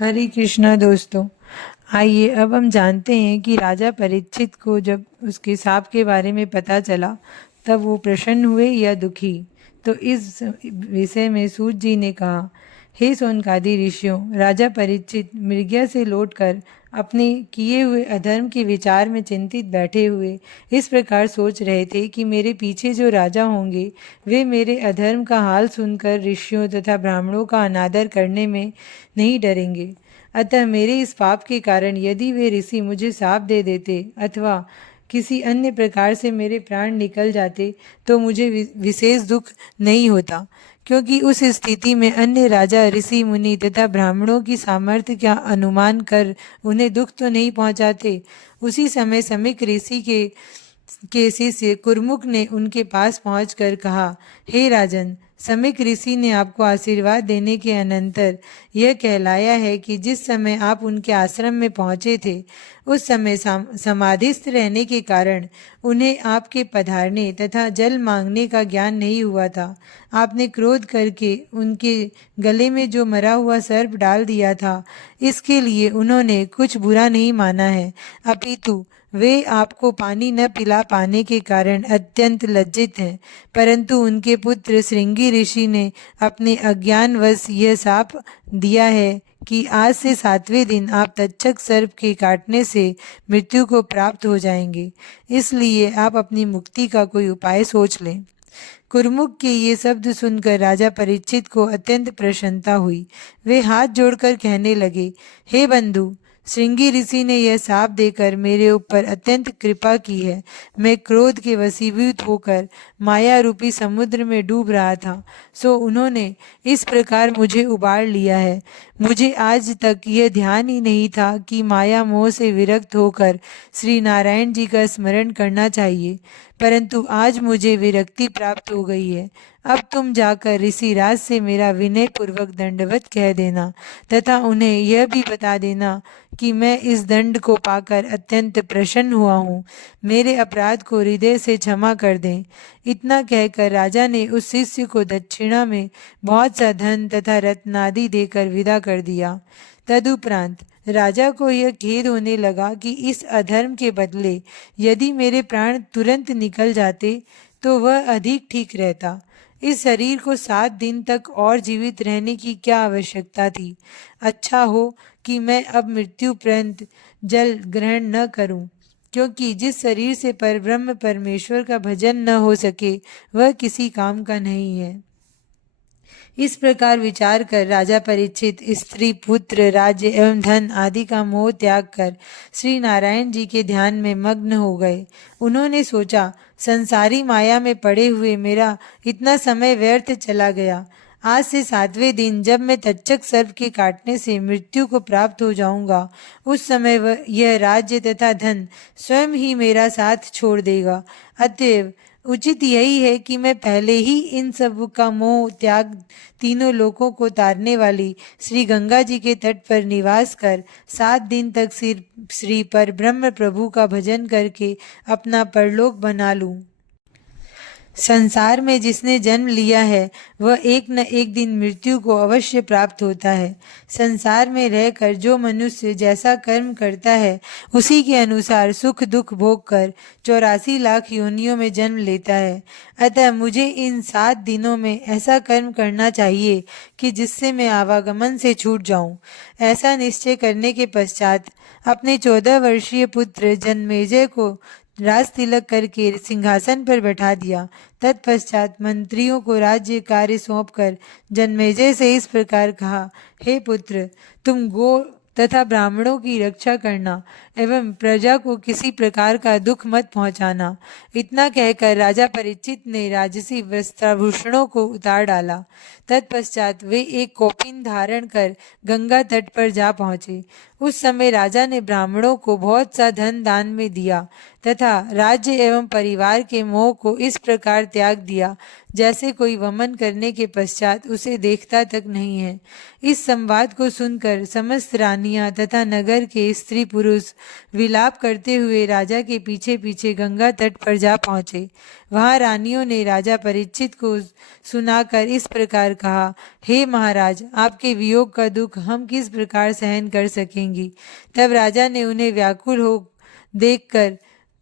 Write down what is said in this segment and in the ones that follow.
हरे कृष्णा दोस्तों। आइए अब हम जानते हैं कि राजा परीक्षित को जब उसके सांप के बारे में पता चला तब वो प्रसन्न हुए या दुखी। तो इस विषय में सूत जी ने कहा, हे सोनकादि ऋषियों, राजा परीक्षित मृगया से लौटकर अपने किए हुए अधर्म के विचार में चिंतित बैठे हुए इस प्रकार सोच रहे थे कि मेरे पीछे जो राजा होंगे वे मेरे अधर्म का हाल सुनकर ऋषियों तथा ब्राह्मणों का अनादर करने में नहीं डरेंगे। अतः मेरे इस पाप के कारण यदि वे ऋषि मुझे शाप दे देते अथवा किसी अन्य प्रकार से मेरे प्राण निकल जाते तो मुझे विशेष दुख नहीं होता, क्योंकि उस स्थिति में अन्य राजा, ऋषि मुनि तथा ब्राह्मणों की सामर्थ्य का अनुमान कर उन्हें दुख तो नहीं पहुंचाते। उसी समय समीक ऋषि के शिष्य कुरमुक ने उनके पास पहुंचकर कहा, हे राजन, समीक ऋषि ने आपको आशीर्वाद देने के अनंतर यह कहलाया है कि जिस समय आप उनके आश्रम में पहुंचे थे उस समय समाधिस्थ रहने के कारण उन्हें आपके पधारने तथा जल मांगने का ज्ञान नहीं हुआ था। आपने क्रोध करके उनके गले में जो मरा हुआ सर्प डाल दिया था, इसके लिए उन्होंने कुछ बुरा नहीं माना है, अपितु वे आपको पानी न पिला पाने के कारण अत्यंत लज्जित हैं। परंतु उनके पुत्र श्रृंगी ऋषि ने अपने अज्ञानवश यह शाप दिया है कि आज से 7वें दिन आप तक्षक सर्प के काटने से मृत्यु को प्राप्त हो जाएंगे। इसलिए आप अपनी मुक्ति का कोई उपाय सोच लें। कुरमुक के ये शब्द सुनकर राजा परीक्षित को अत्यंत प्रसन्नता हुई। वे हाथ जोड़कर कहने लगे, हे बंधु, श्रृंगी ऋषि ने यह शाप देकर मेरे ऊपर अत्यंत कृपा की है। मैं क्रोध के वशीभूत होकर माया रूपी समुद्र में डूब रहा था, सो उन्होंने इस प्रकार मुझे उबार लिया है। मुझे आज तक यह ध्यान ही नहीं था कि माया मोह से विरक्त होकर श्री नारायण जी का स्मरण करना चाहिए, परंतु आज मुझे विरक्ति प्राप्त हो गई है। अब तुम जाकर ऋषि राज से मेरा विनय पूर्वक दंडवत कह देना तथा उन्हें यह भी बता देना कि मैं इस दंड को पाकर अत्यंत प्रसन्न हुआ हूँ। मेरे अपराध को हृदय से क्षमा कर दें। इतना कहकर राजा ने उस शिष्य को दक्षिणा में बहुत सा धन तथा रत्नादि देकर विदा कर दिया। तदुपरांत राजा को यह खेद होने लगा कि इस अधर्म के बदले यदि मेरे प्राण तुरंत निकल जाते तो वह अधिक ठीक रहता। इस शरीर को 7 दिन तक और जीवित रहने की क्या आवश्यकता थी। अच्छा हो कि मैं अब मृत्यु पर्यंत जल ग्रहण न करूं, क्योंकि जिस शरीर से परब्रह्म परमेश्वर का भजन न हो सके वह किसी काम का नहीं है। इस प्रकार विचार कर राजा परीक्षित स्त्री, पुत्र, राज्य एवं धन आदि का मोह त्याग कर श्री नारायण जी के ध्यान में मग्न हो गए। उन्होंने सोचा, संसारी माया में पड़े हुए मेरा इतना समय व्यर्थ चला गया। आज से 7वें दिन जब मैं तक्षक सर्प के काटने से मृत्यु को प्राप्त हो जाऊंगा, उस समय यह राज्य तथा धन स्वयं ही मेरा साथ छोड़ देगा। अतएव उचित यही है कि मैं पहले ही इन सब का मोह त्याग तीनों लोकों को तारने वाली श्री गंगा जी के तट पर निवास कर 7 दिन तक श्री पर ब्रह्म प्रभु का भजन करके अपना परलोक बना लूं। संसार में जिसने जन्म लिया है वह एक न एक दिन मृत्यु को अवश्य प्राप्त होता है। संसार में रहकर जो मनुष्य जैसा कर्म करता है उसी के अनुसार सुख दुख भोग कर 84 लाख योनियों में जन्म लेता है। अतः मुझे इन 7 दिनों में ऐसा कर्म करना चाहिए कि जिससे मैं आवागमन से छूट जाऊं। ऐसा निश्चय करने के पश्चात अपने 14 वर्षीय पुत्र जन्मेजय को राज तिलक करके सिंहासन पर बैठा दिया। तत्पश्चात मंत्रियों को राज्य कार्य सौंपकर जन्मेजय से इस प्रकार कहा, हे पुत्र, तुम गो तथा ब्राह्मणों की रक्षा करना एवं प्रजा को किसी प्रकार का दुख मत पहुंचाना। इतना कहकर राजा परीक्षित ने राजसी वस्त्राभूषणों को उतार डाला। तत्पश्चात वे एक कौपीन धारण कर गंगा तट पर जा पहुंचे। उस समय राजा ने ब्राह्मणों को बहुत सा धन दान में दिया तथा राज्य एवं परिवार के मोह को इस प्रकार त्याग दिया जैसे कोई वमन करने के पश्चात उसे देखता तक नहीं है। इस संवाद को सुनकर समस्त रानियां तथा नगर के स्त्री पुरुष विलाप करते हुए राजा के पीछे पीछे गंगा तट पर जा पहुंचे। वहां रानियों ने राजा परीक्षित को सुनाकर इस प्रकार कहा, हे महाराज, आपके वियोग का दुख हम किस प्रकार सहन कर सकेंगी। तब राजा ने उन्हें व्याकुल हो देखकर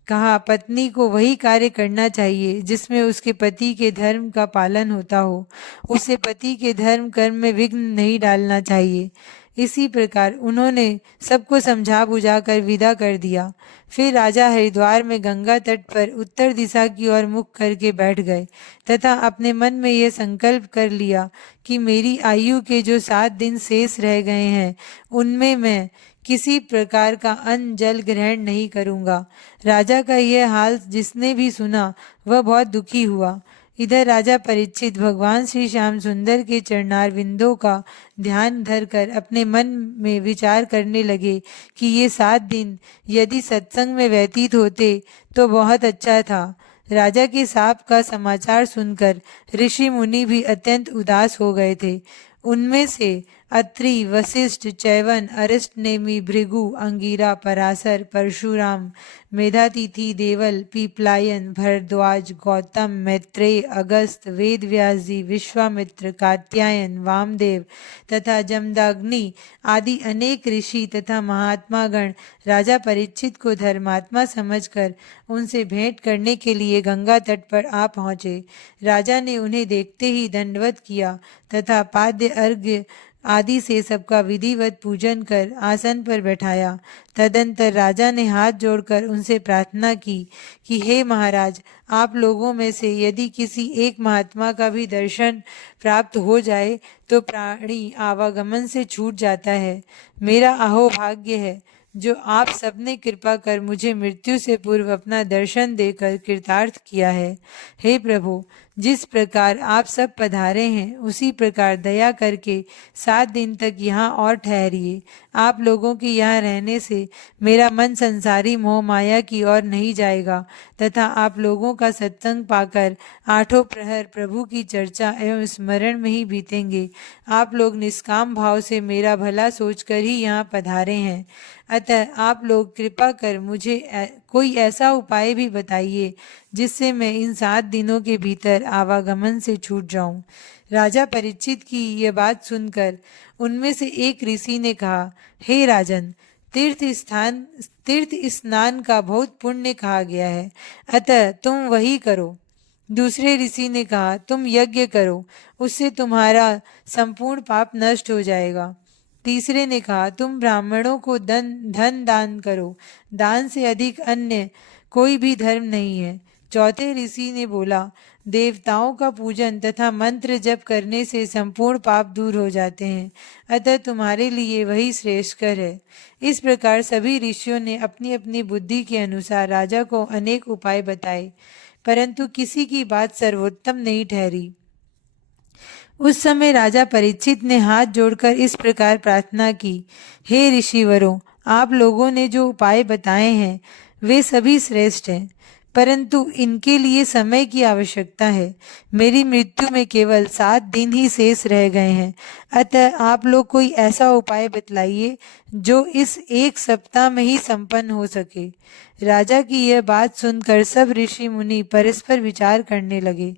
कहा, पत्नी को वही कार्य करना चाहिए जिसमें उसके पति के धर्म का पालन होता हो। उसे पति के धर्म कर्म में विघ्न नहीं डालना चाहिए। इसी प्रकार उन्होंने सबको समझा बुझाकर विदा कर दिया। फिर राजा हरिद्वार में गंगा तट पर उत्तर दिशा की ओर मुख करके बैठ गए तथा अपने मन में यह संकल्प कर लिया कि मेरी आयु के जो 7 दिन शेष रह गए हैं उनमें मैं किसी प्रकार का अन्न जल ग्रहण नहीं करूंगा। राजा का यह हाल जिसने भी सुना वह बहुत दुखी हुआ। इधर राजा परीक्षित भगवान श्री श्याम सुंदर के चरणार बिंदों का ध्यान धरकर अपने मन में विचार करने लगे कि ये 7 दिन यदि सत्संग में व्यतीत होते तो बहुत अच्छा था। राजा के साप का समाचार सुनकर ऋषि मुनि भी अत्यंत उदास हो गए थे। उनमें से अत्रि, वशिष्ठ, चैवन, अरिष्टनेमि, भृगु, अंगिरा, पराशर, परशुराम, मेधातिथि, देवल, पीपलायन, भरद्वाज, गौतम, मैत्रेय, अगस्त, वेदव्यास जी, विश्वामित्र, कात्यायन, वामदेव तथा जमदाग्नि आदि अनेक ऋषि तथा महात्मागण राजा परीक्षित को धर्मात्मा समझकर उनसे भेंट करने के लिए गंगा तट पर आ पहुँचे। राजा ने उन्हें देखते ही दंडवत किया तथा पाद्य अर्घ्य आदि से सबका विधिवत पूजन कर आसन पर बैठाया। तदंतर राजा ने हाथ जोड़कर उनसे प्रार्थना की कि हे महाराज, आप लोगों में से यदि किसी एक महात्मा का भी दर्शन प्राप्त हो जाए तो प्राणी आवागमन से छूट जाता है। मेरा अहोभाग्य है जो आप सबने कृपा कर मुझे मृत्यु से पूर्व अपना दर्शन देकर कृतार्थ किया है। हे प्रभु, जिस प्रकार आप सब पधारे हैं उसी प्रकार दया करके 7 दिन तक यहाँ और ठहरिए। आप लोगों के यहाँ रहने से मेरा मन संसारी मोह माया की ओर नहीं जाएगा तथा आप लोगों का सत्संग पाकर 8 प्रहर प्रभु की चर्चा एवं स्मरण में ही बीतेंगे। आप लोग निष्काम भाव से मेरा भला सोचकर ही यहाँ पधारे हैं, अतः आप लोग कृपा कर मुझे कोई ऐसा उपाय भी बताइए जिससे मैं इन 7 दिनों के भीतर आवागमन से छूट जाऊं। राजा परीक्षित की यह बात सुनकर उनमें से एक ऋषि ने कहा, हे राजन, तीर्थ स्नान का बहुत पुण्य कहा गया है, अतः तुम वही करो। दूसरे ऋषि ने कहा, तुम यज्ञ करो, उससे तुम्हारा संपूर्ण पाप नष्ट हो जाएगा। तीसरे ने कहा, तुम ब्राह्मणों को धन दान करो, दान से अधिक अन्य कोई भी धर्म नहीं है। चौथे ऋषि ने बोला, देवताओं का पूजन तथा मंत्र जप करने से संपूर्ण पाप दूर हो जाते हैं, अतः तुम्हारे लिए वही श्रेष्ठकर है। इस प्रकार सभी ऋषियों ने अपनी अपनी बुद्धि के अनुसार राजा को अनेक उपाय बताए, परंतु किसी की बात सर्वोत्तम नहीं ठहरी। उस समय राजा परीक्षित ने हाथ जोड़कर इस प्रकार प्रार्थना की, हे ऋषिवरों, आप लोगों ने जो उपाय बताए हैं वे सभी श्रेष्ठ हैं, परंतु इनके लिए समय की आवश्यकता है। मेरी मृत्यु में केवल 7 दिन ही शेष रह गए हैं, अतः आप लोग कोई ऐसा उपाय बतलाइए जो इस 1 सप्ताह में ही संपन्न हो सके। राजा की यह बात सुनकर सब ऋषि मुनि परस्पर विचार करने लगे।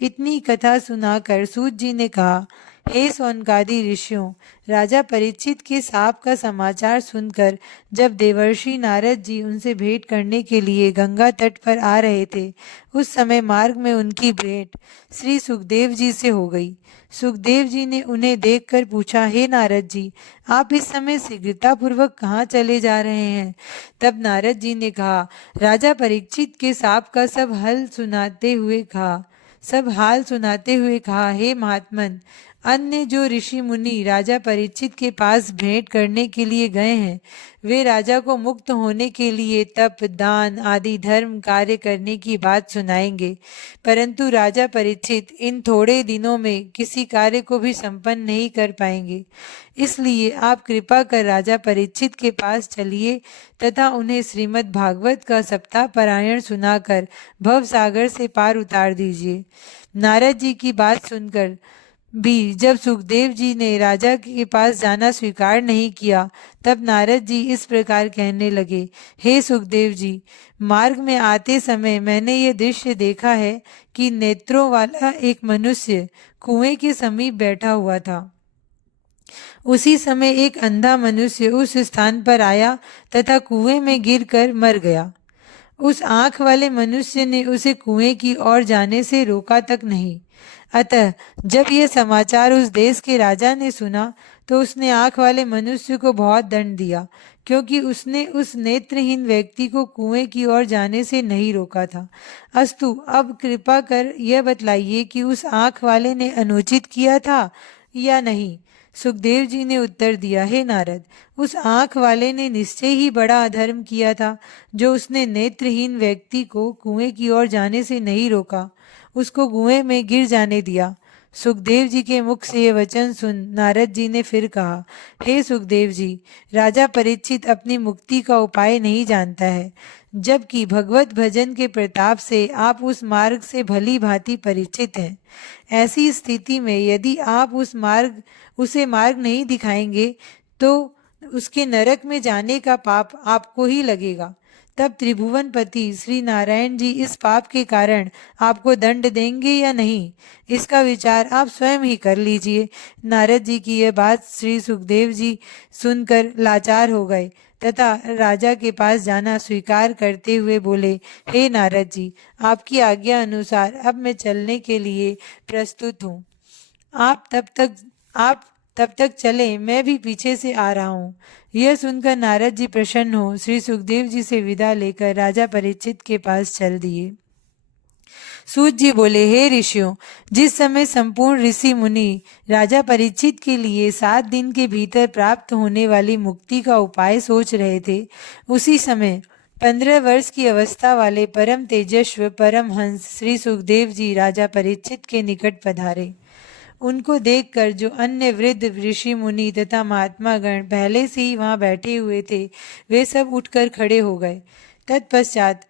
इतनी कथा सुनाकर सूत जी ने कहा, हे सौनकादि ऋषियों, राजा परीक्षित के साप का समाचार सुनकर जब देवर्षि नारद जी उनसे भेंट करने के लिए गंगा तट पर आ रहे थे, उस समय मार्ग में उनकी भेंट श्री सुखदेव जी से हो गई। सुखदेव जी ने उन्हें देखकर पूछा, हे नारद जी, आप इस समय शीघ्रतापूर्वक कहाँ चले जा रहे हैं? तब नारद जी ने कहा, राजा परीक्षित के साप का सब हाल सुनाते हुए कहा, हे महात्मन, अन्य जो ऋषि मुनि राजा परीक्षित के पास भेंट करने के लिए गए हैं, वे राजा को मुक्त होने के लिए तप, दान आदि धर्म कार्य करने की बात सुनाएंगे, परंतु राजा परीक्षित इन थोड़े दिनों में किसी कार्य को भी संपन्न नहीं कर पाएंगे। इसलिए आप कृपा कर राजा परीक्षित के पास चलिए तथा उन्हें श्रीमद् भागवत का सप्ताह पारायण सुनाकर भव सागर से पार उतार दीजिए। नारद जी की बात सुनकर भी जब सुखदेव जी ने राजा के पास जाना स्वीकार नहीं किया, तब नारद जी इस प्रकार कहने लगे, हे सुखदेव जी, मार्ग में आते समय मैंने ये दृश्य देखा है कि नेत्रों वाला एक मनुष्य कुएं के समीप बैठा हुआ था। उसी समय एक अंधा मनुष्य उस स्थान पर आया तथा कुएं में गिरकर मर गया। उस आंख वाले मनुष्य ने उसे कुएं की ओर जाने से रोका तक नहीं। अतः जब यह समाचार उस देश के राजा ने सुना, तो उसने आंख वाले मनुष्य को बहुत दंड दिया, क्योंकि उसने उस नेत्रहीन व्यक्ति को कुएं की ओर जाने से नहीं रोका था। अस्तु, अब कृपा कर यह बतलाइए कि उस आंख वाले ने अनुचित किया था या नहीं। सुखदेव जी ने उत्तर दिया, हे नारद, उस आंख वाले ने निश्चय ही बड़ा अधर्म किया था, जो उसने नेत्रहीन व्यक्ति को कुएं की ओर जाने से नहीं रोका, उसको कुएं में गिर जाने दिया। सुखदेव जी के मुख से ये वचन सुन नारद जी ने फिर कहा, हे सुखदेव जी, राजा परीक्षित अपनी मुक्ति का उपाय नहीं जानता है, जबकि भगवत भजन के प्रताप से आप उस मार्ग से भली भांति परिचित हैं। ऐसी स्थिति में यदि आप उसे मार्ग नहीं दिखाएंगे, तो उसके नरक में जाने का पाप आपको ही लगेगा। तब त्रिभुवनपति श्री नारायण जी इस पाप के कारण आपको दंड देंगे या नहीं, इसका विचार आप स्वयं ही कर लीजिए। नारद जी की यह बात श्री सुखदेव जी सुनकर लाचार हो गए तथा राजा के पास जाना स्वीकार करते हुए बोले, हे नारद जी, आपकी आज्ञा अनुसार अब मैं चलने के लिए प्रस्तुत हूँ। आप तब तक चले, मैं भी पीछे से आ रहा हूँ। यह सुनकर नारद जी प्रसन्न हो श्री सुखदेव जी से विदा लेकर राजा परीक्षित के पास चल दिए। सूत जी बोले, हे ऋषियों, जिस समय संपूर्ण ऋषि मुनि राजा परीक्षित के लिए 7 दिन के भीतर प्राप्त होने वाली मुक्ति का उपाय सोच रहे थे, उसी समय 15 वर्ष की अवस्था वाले परम तेजस्व परम हंस श्री सुखदेव जी राजा परीक्षित के निकट पधारे। उनको देखकर जो अन्य वृद्ध ऋषि मुनि तथा महात्मा गण पहले से ही वहां बैठे हुए थे, वे सब उठकर खड़े हो गए। तत्पश्चात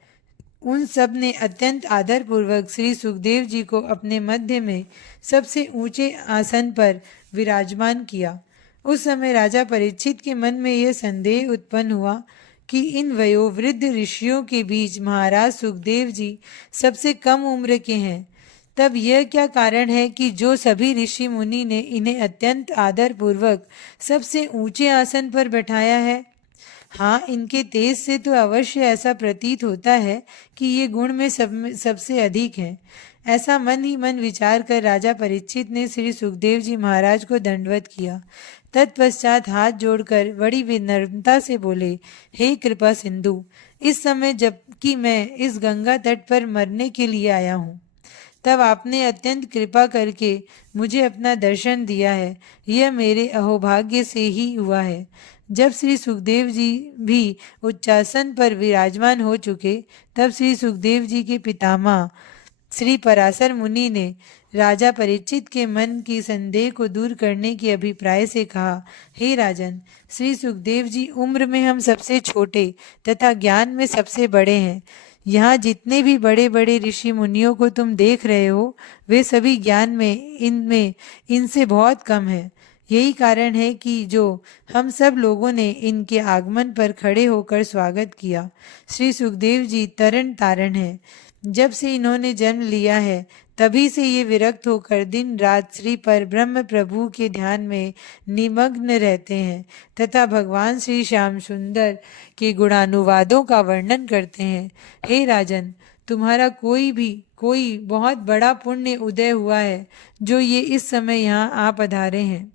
उन सब ने अत्यंत आदरपूर्वक श्री सुखदेव जी को अपने मध्य में सबसे ऊंचे आसन पर विराजमान किया। उस समय राजा परीक्षित के मन में यह संदेह उत्पन्न हुआ कि इन वयोवृद्ध ऋषियों के बीच महाराज सुखदेव जी सबसे कम उम्र के हैं। तब यह क्या कारण है कि जो सभी ऋषि मुनि ने इन्हें अत्यंत आदर पूर्वक सबसे ऊंचे आसन पर बैठाया है? हाँ, इनके तेज से तो अवश्य ऐसा प्रतीत होता है कि ये गुण में सबसे अधिक हैं। ऐसा मन ही मन विचार कर राजा परीक्षित ने श्री सुखदेव जी महाराज को दंडवत किया। तत्पश्चात हाथ जोड़कर बड़ी विनम्रता से बोले, हे कृपा सिंधु, इस समय जबकि मैं इस गंगा तट पर मरने के लिए आया हूँ, तब आपने अत्यंत कृपा करके मुझे अपना दर्शन दिया है। यह मेरे अहोभाग्य से ही हुआ है। जब श्री सुखदेव जी भी उच्चासन पर विराजमान हो चुके, तब श्री सुखदेव जी के पितामह श्री पराशर मुनि ने राजा परीक्षित के मन की संदेह को दूर करने के अभिप्राय से कहा, हे राजन, श्री सुखदेव जी उम्र में हम सबसे छोटे तथा ज्ञान में सबसे बड़े हैं। यहाँ जितने भी बड़े बड़े ऋषि मुनियों को तुम देख रहे हो, वे सभी ज्ञान में इनसे बहुत कम है। यही कारण है कि जो हम सब लोगों ने इनके आगमन पर खड़े होकर स्वागत किया। श्री सुखदेव जी तरन तारण है। जब से इन्होंने जन्म लिया है, तभी से ये विरक्त होकर दिन रात श्री पर ब्रह्म प्रभु के ध्यान में निमग्न रहते हैं तथा भगवान श्री श्याम सुंदर के गुणानुवादों का वर्णन करते हैं। हे राजन, तुम्हारा कोई बहुत बड़ा पुण्य उदय हुआ है, जो ये इस समय यहाँ आ पधारे हैं।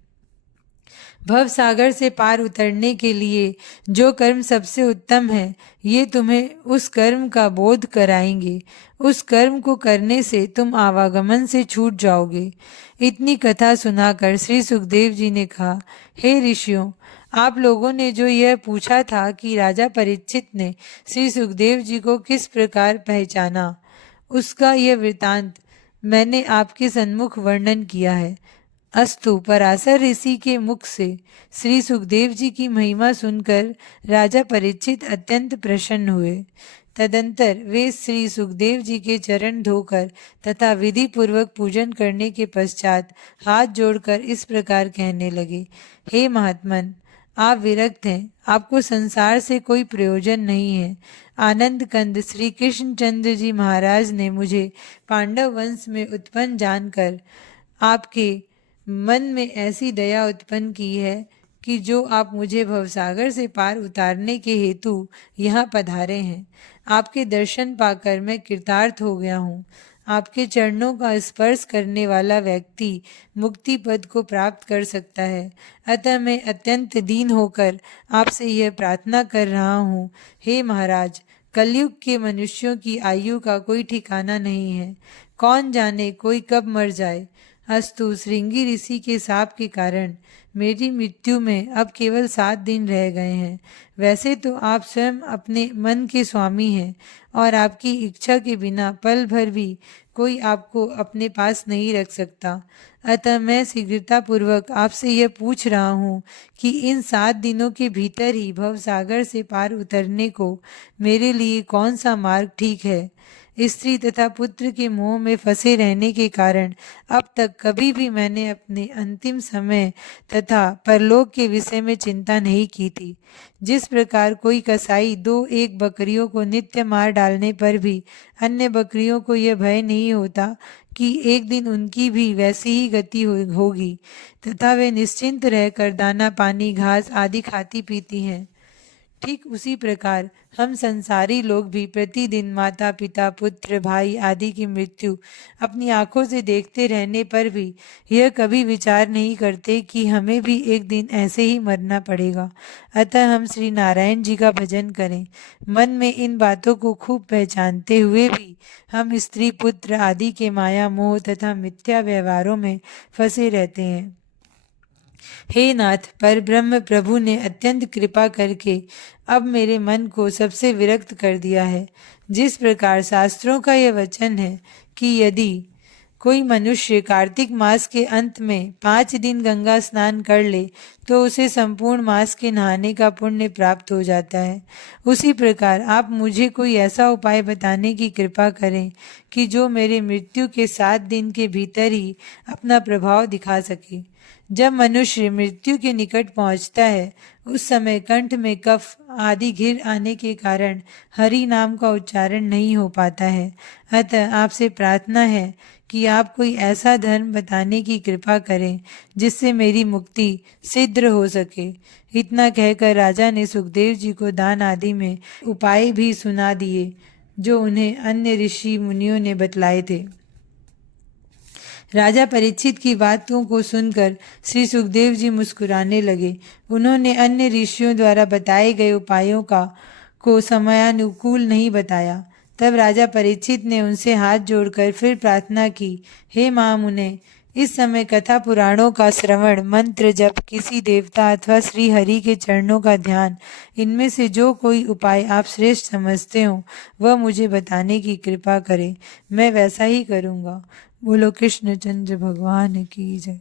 भव सागर से पार उतरने के लिए जो कर्म सबसे उत्तम है, ये तुम्हें उस कर्म का बोध कराएंगे। उस कर्म को करने से तुम आवागमन से छूट जाओगे। इतनी कथा सुनाकर श्री सुखदेव जी ने कहा, हे ऋषियों, आप लोगों ने जो यह पूछा था कि राजा परीक्षित ने श्री सुखदेव जी को किस प्रकार पहचाना, उसका यह वृतांत मैंने आपके सन्मुख वर्णन किया है। अस्तु, पराशर ऋषि के मुख से श्री सुखदेव जी की महिमा सुनकर राजा परीक्षित अत्यंत प्रसन्न हुए। तदंतर वे श्री सुखदेव जी के चरण धोकर तथा विधि पूर्वक पूजन करने के पश्चात हाथ जोड़कर इस प्रकार कहने लगे, हे महात्मन, आप विरक्त हैं, आपको संसार से कोई प्रयोजन नहीं है। आनंद कंद श्री कृष्णचंद्र जी महाराज ने मुझे पांडव वंश में उत्पन्न जानकर आपके मन में ऐसी दया उत्पन्न की है कि जो आप मुझे भवसागर से पार उतारने के हेतु यहाँ पधारे हैं। आपके दर्शन पाकर मैं कृतार्थ हो गया हूँ। आपके चरणों का स्पर्श करने वाला व्यक्ति मुक्ति पद को प्राप्त कर सकता है। अतः मैं अत्यंत दीन होकर आपसे यह प्रार्थना कर रहा हूँ, हे महाराज, कलयुग के मनुष्यों की आयु का कोई ठिकाना नहीं है। कौन जाने कोई कब मर जाए। अस्तु, श्रृंगी ऋषि के शाप के कारण मेरी मृत्यु में अब केवल 7 दिन रह गए हैं। वैसे तो आप स्वयं अपने मन के स्वामी हैं और आपकी इच्छा के बिना पल भर भी कोई आपको अपने पास नहीं रख सकता। अतः मैं शीघ्रतापूर्वक आपसे यह पूछ रहा हूँ कि इन 7 दिनों के भीतर ही भवसागर से पार उतरने को मेरे लिए कौन सा मार्ग ठीक है। स्त्री तथा पुत्र के मोह में फंसे रहने के कारण अब तक कभी भी मैंने अपने अंतिम समय तथा परलोक के विषय में चिंता नहीं की थी। जिस प्रकार कोई कसाई 2-1 बकरियों को नित्य मार डालने पर भी अन्य बकरियों को यह भय नहीं होता कि एक दिन उनकी भी वैसी ही गति होगी तथा वे निश्चिंत रहकर दाना पानी घास आदि खाती पीती हैं, ठीक उसी प्रकार हम संसारी लोग भी प्रतिदिन माता पिता पुत्र भाई आदि की मृत्यु अपनी आंखों से देखते रहने पर भी यह कभी विचार नहीं करते कि हमें भी एक दिन ऐसे ही मरना पड़ेगा। अतः हम श्री नारायण जी का भजन करें। मन में इन बातों को खूब पहचानते हुए भी हम स्त्री पुत्र आदि के माया मोह तथा मिथ्या व्यवहारों में फंसे रहते हैं। हे नाथ, पर ब्रह्म प्रभु ने अत्यंत कृपा करके अब मेरे मन को सबसे विरक्त कर दिया है। जिस प्रकार शास्त्रों का यह वचन है कि यदि कोई मनुष्य कार्तिक मास के अंत में 5 दिन गंगा स्नान कर ले तो उसे संपूर्ण मास के नहाने का पुण्य प्राप्त हो जाता है, उसी प्रकार आप मुझे कोई ऐसा उपाय बताने की कृपा करें कि जो मेरे मृत्यु के 7 दिन के भीतर ही अपना प्रभाव दिखा सके। जब मनुष्य मृत्यु के निकट पहुंचता है उस समय कंठ में कफ आदि घिर आने के कारण हरि नाम का उच्चारण नहीं हो पाता है। अतः आपसे प्रार्थना है कि आप कोई ऐसा धर्म बताने की कृपा करें जिससे मेरी मुक्ति सिद्ध हो सके। इतना कहकर राजा ने सुखदेव जी को दान आदि में उपाय भी सुना दिए जो उन्हें अन्य ऋषि मुनियों ने बतलाए थे। राजा परीक्षित की बातों को सुनकर श्री सुखदेव जी मुस्कुराने लगे। उन्होंने अन्य ऋषियों द्वारा बताए गए उपायों को समयानुकूल नहीं बताया। तब राजा परीक्षित ने उनसे हाथ जोड़कर फिर प्रार्थना की, हे महामुने, इस समय कथा पुराणों का श्रवण, मंत्र जप, किसी देवता अथवा श्री हरि के चरणों का ध्यान, इनमें से जो कोई उपाय आप श्रेष्ठ समझते हो वह मुझे बताने की कृपा करें। मैं वैसा ही करूँगा। बोलो कृष्णचंद्र भगवान की जय।